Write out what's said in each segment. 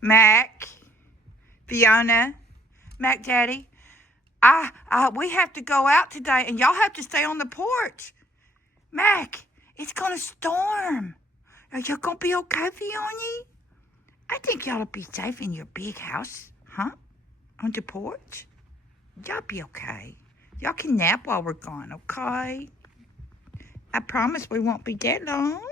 Mac, Fiona, Mac Daddy, we have to go out today, and y'all have to stay on the porch. Mac, it's gonna storm. Are you gonna be okay, Fiona? I think y'all'll be safe in your big house, huh? On the porch. Y'all be okay. Y'all can nap while we're gone, okay? I promise we won't be that long.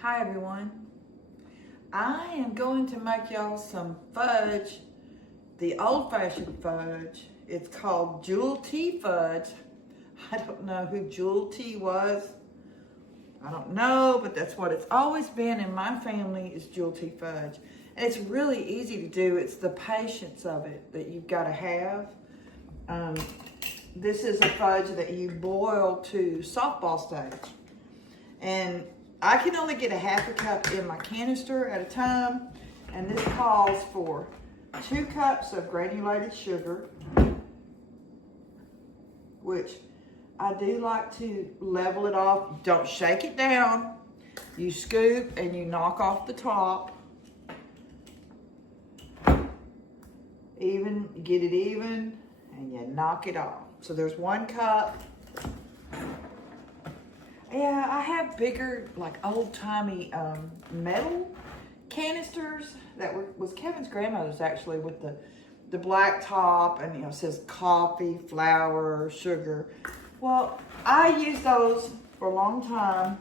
Hi everyone. I am going to make y'all some fudge, the old-fashioned fudge. It's called Jewel T Fudge. I don't know who Jewel T was. I don't know, but that's what it's always been in my family, is Jewel T Fudge. And it's really easy to do. It's the patience of it that you've got to have. This is a fudge that you boil to softball stage. And I can only get a half a cup in my canister at a time, and this calls for 2 cups of granulated sugar, which I do like to level it off. Don't shake it down. You scoop and you knock off the top. Even, you get it even, and you knock it off. So there's 1 cup. Yeah, I have bigger, like old-timey metal canisters that was Kevin's grandmother's, actually, with the black top, and it says coffee, flour, sugar. Well, I used those for a long time,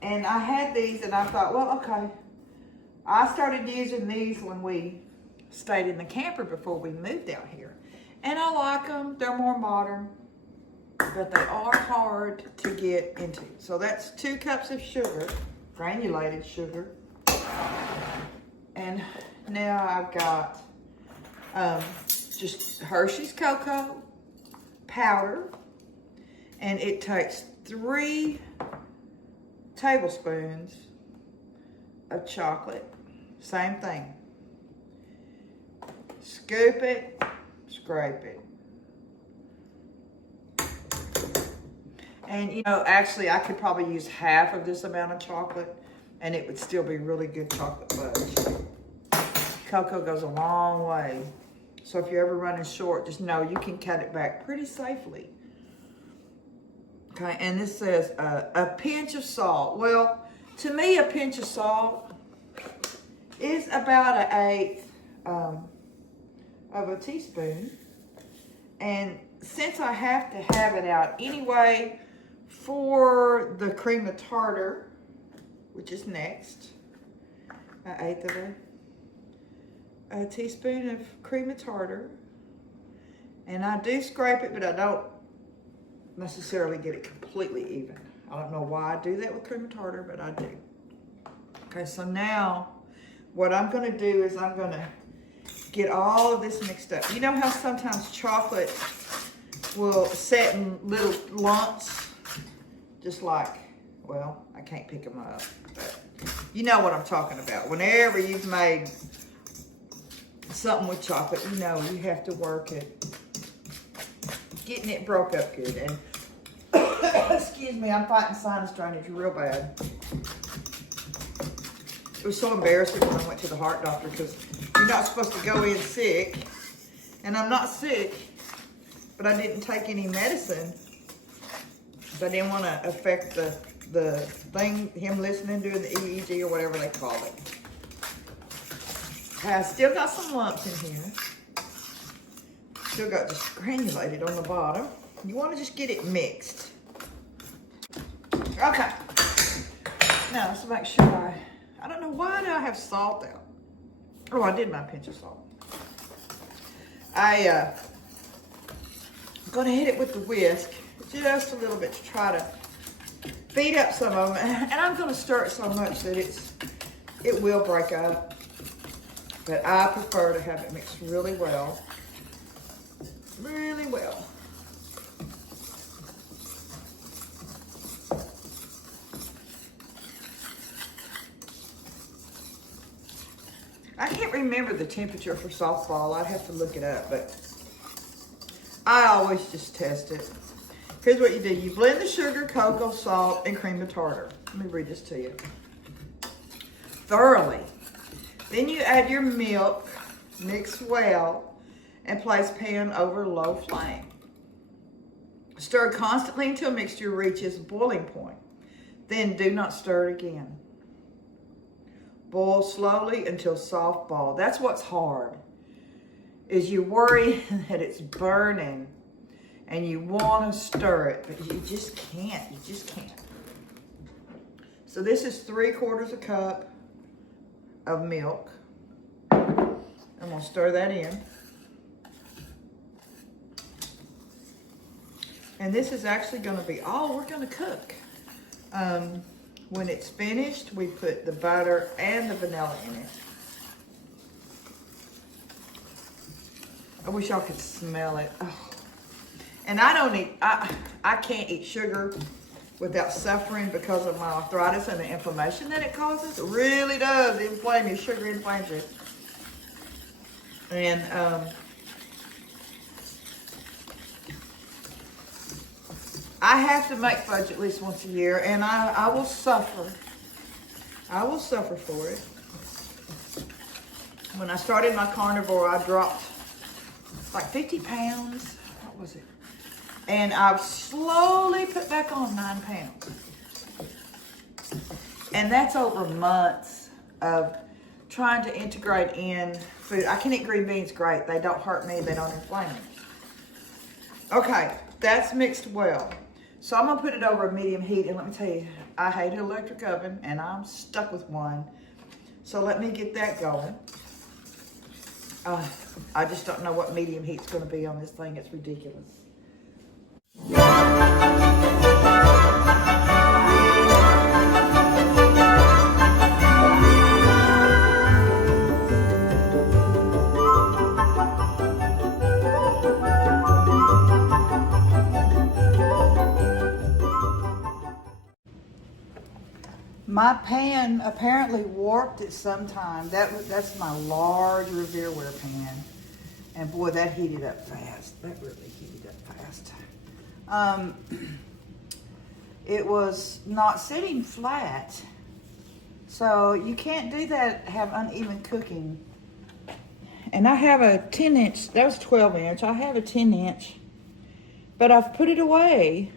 and I had these, and I thought, well, okay. I started using these when we stayed in the camper before we moved out here, and I like them. They're more modern, but they are hard to get into. So that's 2 cups of sugar, granulated sugar. And now I've got just Hershey's cocoa powder. And it takes 3 tablespoons of chocolate. Same thing. Scoop it, scrape it. And actually I could probably use half of this amount of chocolate and it would still be really good chocolate fudge. Cocoa goes a long way. So if you're ever running short, just know you can cut it back pretty safely. Okay, and this says a pinch of salt. Well, to me, a pinch of salt is about 1/8 of a teaspoon. And since I have to have it out anyway for the cream of tartar, which is next, 1/8 of a teaspoon of cream of tartar. And I do scrape it, but I don't necessarily get it completely even. I don't know why I do that with cream of tartar, but I do. Okay, so now what I'm going to do is I'm going to get all of this mixed up. You know how sometimes chocolate will set in little lumps, just like, well, I can't pick them up, but you know what I'm talking about. Whenever you've made something with chocolate, you know you have to work it, getting it broke up good. And excuse me, I'm fighting sinus drainage real bad. It was so embarrassing when I went to the heart doctor, because you're not supposed to go in sick, and I'm not sick, but I didn't take any medicine. I didn't want to affect the thing, him listening, doing the EEG or whatever they call it. I still got some lumps in here. Still got just granulated on the bottom. You want to just get it mixed. Okay. Now let's make sure I don't know why do I have salt out. Oh, I did my pinch of salt. I going to hit it with the whisk just a little bit to try to beat up some of them. And I'm going to stir it so much that it will break up. But I prefer to have it mixed really well. Really well. I can't remember the temperature for softball. I'd have to look it up, but I always just test it. Here's what you do. You blend the sugar, cocoa, salt, and cream of tartar. Let me read this to you. Thoroughly. Then you add your milk, mix well, and place pan over low flame. Stir constantly until mixture reaches boiling point. Then do not stir it again. Boil slowly until soft ball. That's what's hard, is you worry that it's burning and you want to stir it, but you just can't. You just can't. So this is 3/4 cup of milk. I'm going to stir that in. And this is actually going to be all we're going to cook. When it's finished, we put the butter and the vanilla in it. I wish y'all could smell it. Oh. And I can't eat sugar without suffering because of my arthritis and the inflammation that it causes. It really does inflame you. Sugar inflames you. And I have to make fudge at least once a year, and I will suffer. I will suffer for it. When I started my carnivore, I dropped like 50 pounds. What was it? And I've slowly put back on 9 pounds. And that's over months of trying to integrate in food. I can eat green beans great. They don't hurt me. They don't inflame me. Okay, that's mixed well. So I'm going to put it over a medium heat, and let me tell you, I hate an electric oven, and I'm stuck with one. So let me get that going. I just don't know what medium heat's going to be on this thing. It's ridiculous. My pan apparently warped at some time. That's my large Revereware pan. And boy, that heated up fast. That really heated up fast. It was not sitting flat. So you can't do that, have uneven cooking. And I have a 10-inch, that was 12-inch. I have a 10-inch, but I've put it away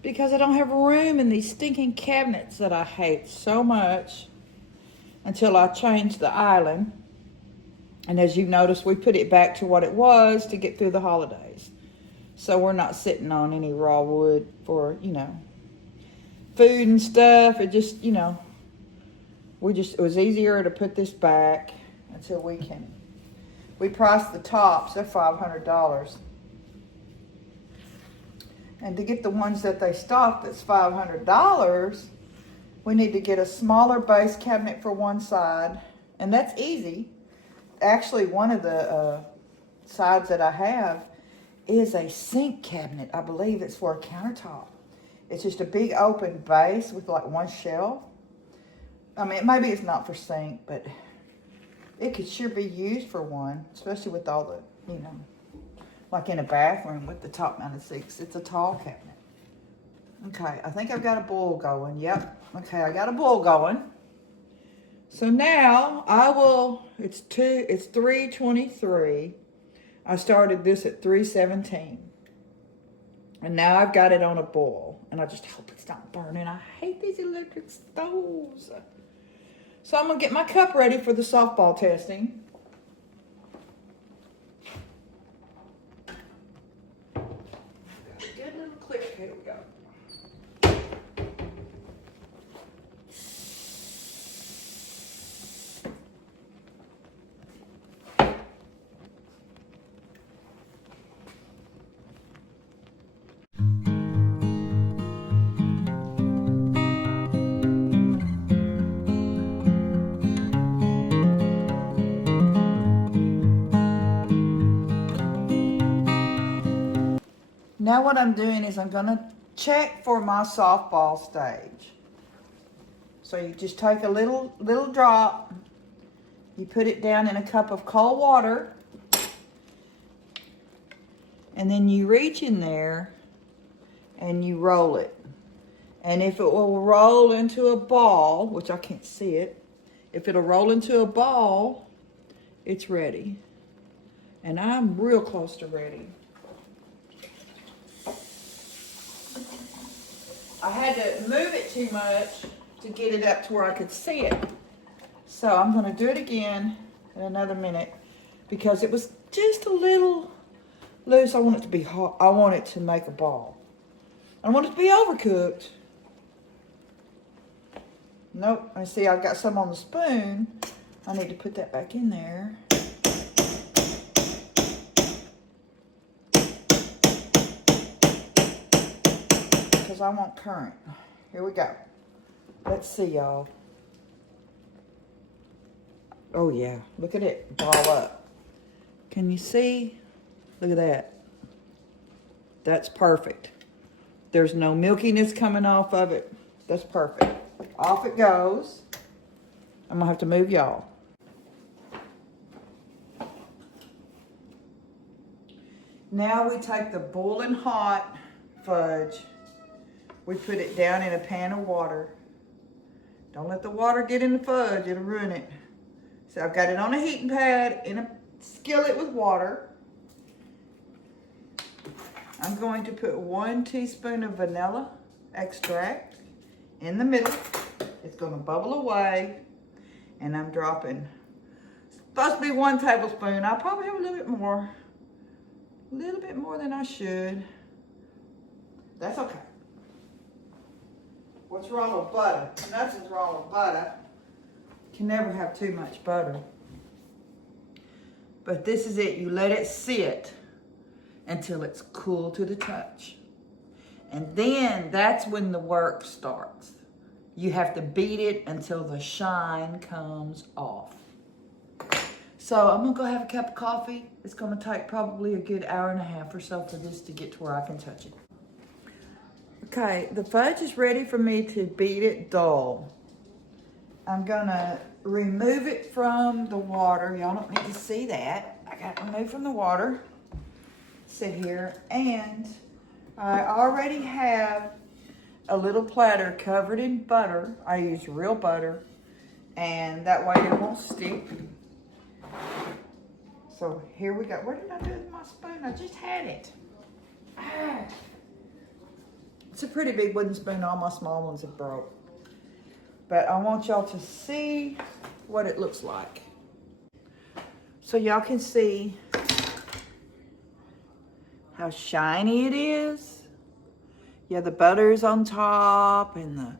because I don't have room in these stinking cabinets that I hate so much until I change the island. And as you've noticed, we put it back to what it was to get through the holidays. So we're not sitting on any raw wood for, food and stuff. It just, it was easier to put this back until we priced the tops, they're $500. And to get the ones that they stock that's $500, we need to get a smaller base cabinet for one side. And that's easy. Actually, one of the sides that I have is a sink cabinet. I believe it's for a countertop. It's just a big open base with like one shelf. I mean, maybe it's not for sink, but it could sure be used for one, especially with all the, like in a bathroom with the top mounted sinks. It's a tall cabinet. Okay, I think I've got a boil going. Yep. Okay, I got a boil going. So now it's 3:23. I started this at 3:17. And now I've got it on a boil. And I just hope it's not burning. I hate these electric stoves. So I'm going to get my cup ready for the softball testing. Good little click. Here we go. Now what I'm doing is I'm gonna check for my softball stage. So you just take a little drop, you put it down in a cup of cold water, and then you reach in there and you roll it. And if it will roll into a ball, which I can't see it, if it'll roll into a ball, it's ready. And I'm real close to ready. I had to move it too much to get it up to where I could see it. So I'm gonna do it again in another minute because it was just a little loose. I want it to be hot. I want it to make a ball. I don't want it to be overcooked. Nope, I see I've got some on the spoon. I need to put that back in there. Because I want current. Here we go. Let's see, y'all. Oh yeah, look at it ball up. Can you see? Look at that. That's perfect. There's no milkiness coming off of it. That's perfect. Off it goes. I'm gonna have to move y'all. Now we take the boiling hot fudge. We put it down in a pan of water. Don't let the water get in the fudge, it'll ruin it. So I've got it on a heating pad in a skillet with water. I'm going to put 1 teaspoon of vanilla extract in the middle. It's going to bubble away. And I'm dropping, it's supposed to be 1 tablespoon. I'll probably have a little bit more. A little bit more than I should. That's okay. What's wrong with butter? Nothing's wrong with butter. You can never have too much butter. But this is it. You let it sit until it's cool to the touch. And then that's when the work starts. You have to beat it until the shine comes off. So I'm gonna go have a cup of coffee. It's gonna take probably a good hour and a half or so for this to get to where I can touch it. Okay, the fudge is ready for me to beat it dull. I'm gonna remove it from the water. Y'all don't need to see that. I got it removed from the water. Sit here, and I already have a little platter covered in butter. I use real butter, and that way it won't stick. So here we go. What did I do with my spoon? I just had it. Ah. It's a pretty big wooden spoon. All my small ones have broke. But I want y'all to see what it looks like. So y'all can see how shiny it is. Yeah, the butter is on top and the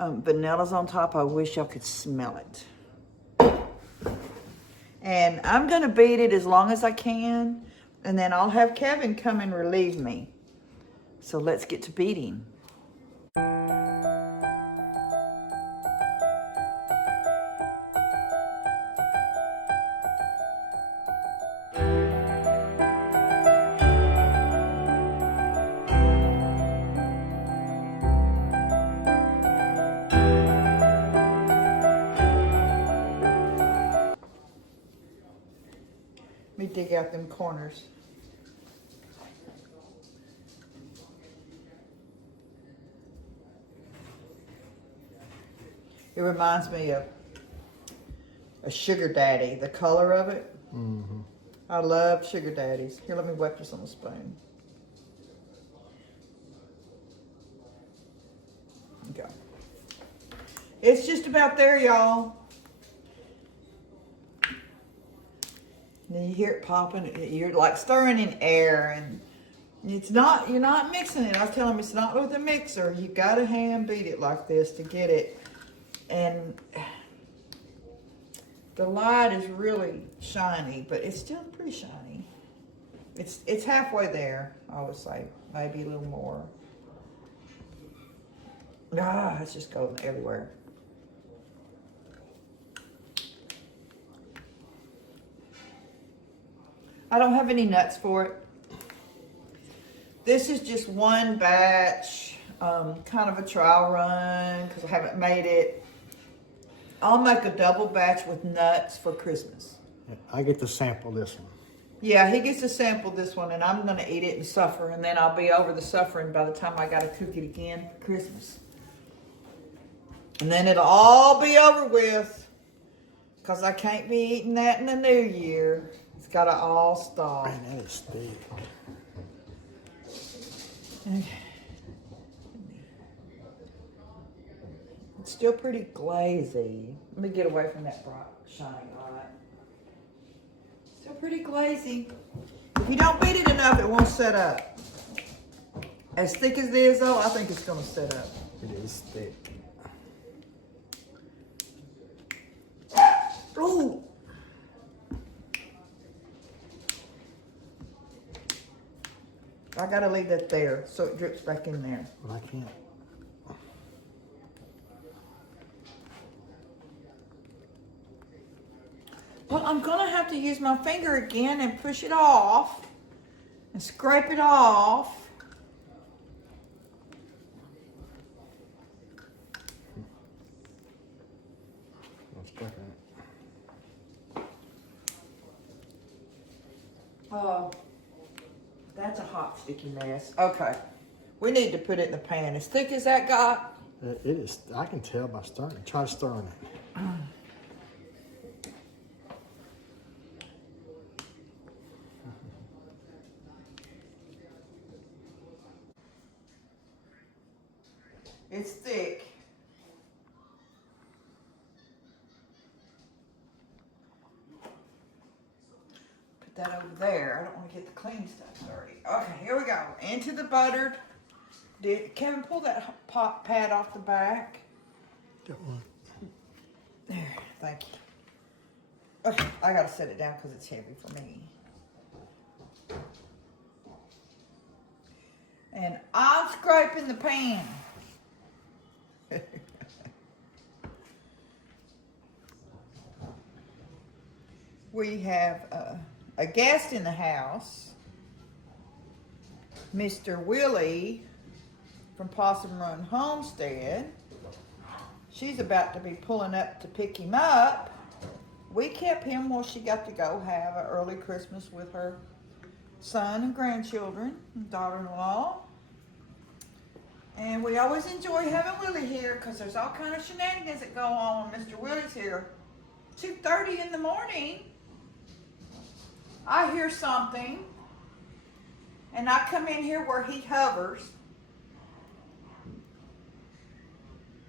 vanilla's on top. I wish y'all could smell it. And I'm gonna beat it as long as I can, and then I'll have Kevin come and relieve me. So let's get to beating. Let me dig out them corners. It reminds me of a sugar daddy, the color of it. Mm-hmm. I love sugar daddies. Here, let me wet this on the spoon. Okay. It's just about there, y'all. Then you hear it popping. You're like stirring in air, and it's not. You're not mixing it. I was telling him it's not with a mixer. You gotta hand beat it like this to get it. And the light is really shiny, but it's still pretty shiny. It's halfway there. I would say maybe a little more. Ah, it's just going everywhere. I don't have any nuts for it. This is just one batch, kind of a trial run because I haven't made it. I'll make a double batch with nuts for Christmas. I get to sample this one. Yeah, he gets to sample this one, and I'm going to eat it and suffer, and then I'll be over the suffering by the time I got to cook it again for Christmas. And then it'll all be over with because I can't be eating that in the new year. It's got to all stop. Man, that is thick. Okay. It's still pretty glazy. Let me get away from that bright, shiny light. Still pretty glazy. If you don't beat it enough, it won't set up. As thick as it is, though, I think it's going to set up. It is thick. Ooh! I gotta leave that there so it drips back in there. Well, I can't. Well, I'm gonna have to use my finger again and push it off and scrape it off. Oh, that's a hot sticky mess. Okay, we need to put it in the pan. As thick as that got? It is. I can tell by stirring. Try stirring it. It's thick. Put that over there. I don't want to get the clean stuff dirty. Okay, here we go. Into the buttered. Did Kevin pull that pot pad off the back? Got one. There, thank you. Okay, I gotta set it down because it's heavy for me. And I'm scraping the pan. We have a guest in the house, Mr. Willie from Possum Run Homestead. She's about to be pulling up to pick him up. We kept him while she got to go have an early Christmas with her son and grandchildren and daughter-in-law. And we always enjoy having Willie here because there's all kind of shenanigans that go on when Mr. Willie's here. 2:30 in the morning, I hear something, and I come in here where he hovers,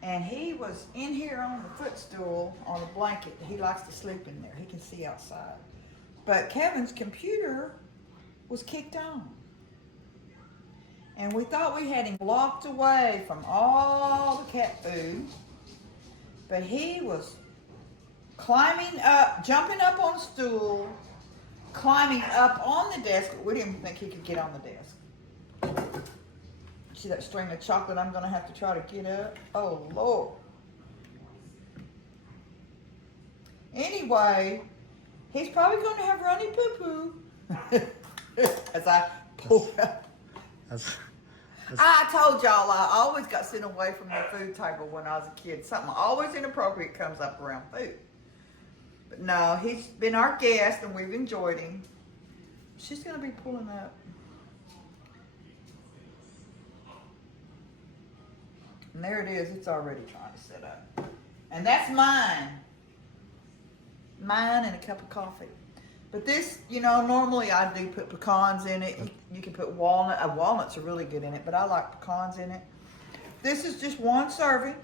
and he was in here on the footstool on a blanket. He likes to sleep in there. He can see outside. But Kevin's computer was kicked on. And we thought we had him locked away from all the cat food. But he was climbing up, jumping up on a stool, climbing up on the desk. We didn't think he could get on the desk. See that string of chocolate I'm going to have to try to get up? Oh, Lord. Anyway, he's probably going to have runny poo-poo. As I pull up. I told y'all I always got sent away from the food table when I was a kid. Something always inappropriate comes up around food. But no, he's been our guest and we've enjoyed him. She's going to be pulling up. And there it is. It's already trying to set up. And that's mine. Mine and a cup of coffee. But this, you know, normally I do put pecans in it. You can put walnut. Walnuts are really good in it, but I like pecans in it. This is just one serving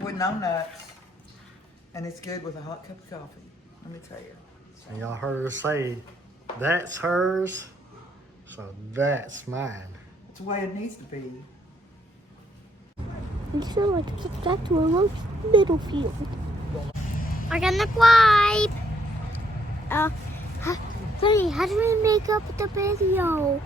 with no nuts. And it's good with a hot cup of coffee. Let me tell you. And y'all heard her say, that's hers, so that's mine. It's the way it needs to be. I'd still like to get back to our little field. We're gonna wipe. Honey, how do we make up the video?